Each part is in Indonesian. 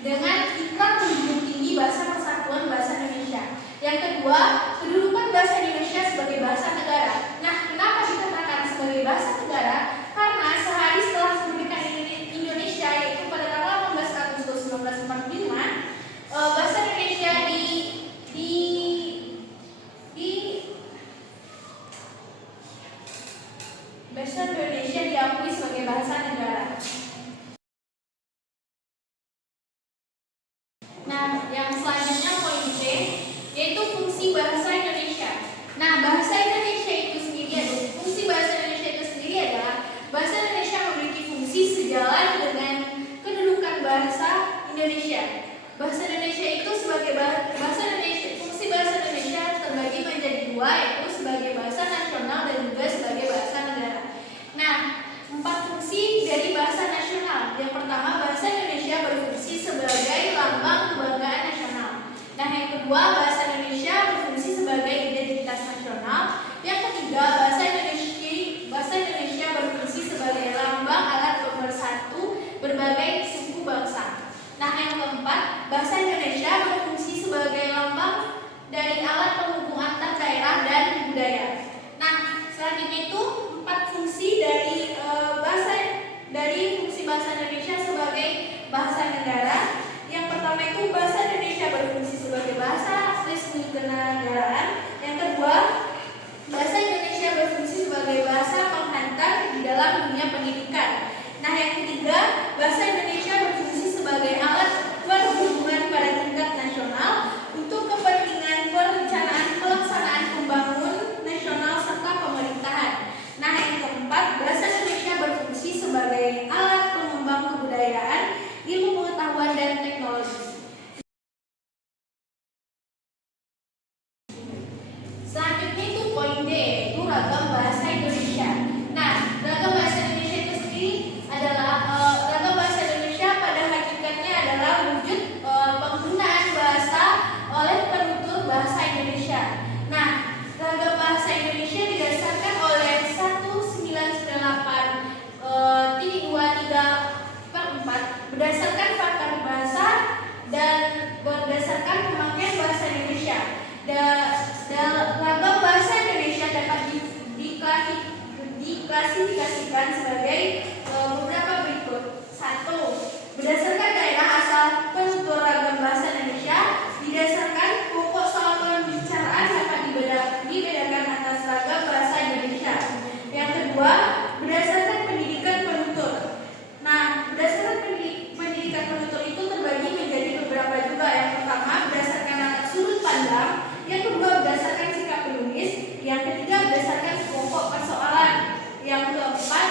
dengan ikrar menjunjung tinggi bahasa persatuan bahasa Indonesia. Yang kedua, kedudukan bahasa Indonesia sebagai bahasa negara. Nah, kenapa dikatakan sebagai bahasa negara? Karena sehari setelah kemerdekaan Indonesia, yaitu pada tanggal 18 Agustus 1945, bahasa Indonesia bahasa Indonesia diakui sebagai bahasa negara. Nah, yang selanjutnya poin C, yaitu fungsi bahasa Indonesia. Nah, bahasa Indonesia itu sendiri fungsi bahasa Indonesia itu sendiri adalah bahasa Indonesia memiliki fungsi sejalan dengan kedudukan bahasa Indonesia. Bahasa Indonesia itu sebagai fungsi bahasa Indonesia terbagi menjadi dua, yaitu sebagai bahasa nasional dan juga sebagai bahasa negara. Nah, 4 fungsi dari bahasa nasional. Yang pertama, bahasa Indonesia berfungsi sebagai lambang kebanggaan nasional. Nah, yang kedua, bahasa Indonesia berfungsi sebagai identitas nasional. Yang ketiga, bahasa Indonesia berfungsi sebagai lambang alat pemersatu berbagai suku bangsa. Nah, yang keempat, bahasa Indonesia berfungsi sebagai lambang dari alat penghubung antar daerah dan budaya. Nah, selanjutnya itu 4 fungsi dari fungsi bahasa Indonesia sebagai bahasa negara. Yang pertama itu bahasa Indonesia berfungsi sebagai bahasa resmi kenegaraan. Yang kedua, bahasa Indonesia berfungsi sebagai bahasa penghantar di dalam dunia pendidikan. Nah, yang ketiga, bahasa Indonesia berfungsi sebagai alat perhubungan pada tingkat nasional untuk kepentingan perencanaan pelaksanaan pembangunan nasional serta pemerintahan. Nah, yang keempat, bahasa Indonesia berfungsi sebagai alat pengembang kebudayaan, ilmu pengetahuan dan teknologi. Selanjutnya itu poin D, yaitu ragam bahasa Indonesia. Nah, ragam bahasa Indonesia itu sendiri adalah ragam bahasa Indonesia pada hakikatnya adalah wujud penggunaan bahasa oleh penutur bahasa Indonesia. Nah, ragam bahasa Indonesia didasarkan oleh 1998-23/4 berdasarkan fakta bahasa dan berdasarkan pemakaian bahasa Indonesia. Ragam bahasa Indonesia dapat diklasifikasikan sebagai beberapa berikut. 1. Berdasarkan daerah asal penutur ragam bahasa Indonesia, didasarkan pokok soal pembicaraan dapat dibedakan atas ragam bahasa Indonesia. Yang kedua, berdasarkan pendidikan penutur. Nah, berdasarkan pendidikan penutur itu terbagi menjadi beberapa juga. Yang pertama, berdasarkan atas sudut pandang. Yang kedua, berdasarkan sikap penulis. Yang ketiga, berdasarkan pokok persoalan. Yang keempat,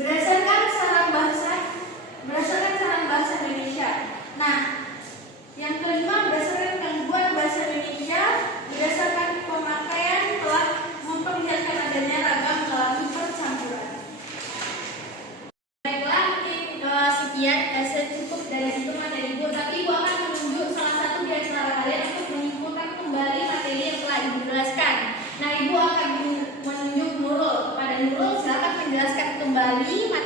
berdasarkan saran bahasa Indonesia. Nah, yang kelima, berdasarkan gangguan bahasa Indonesia berdasarkan pemakaian telah memperlihatkan adanya ragam mengalami percampuran. Baiklah, sekian cukup dari itu materi Ibu. Tapi Ibu akan menunjuk salah satu di antara kalian untuk menyimpulkan kembali materi yang telah Ibu jelaskan. Nah, Ibu akan menunjuk Nurul. Kepada Nurul, silakan menjelaskan kembali materi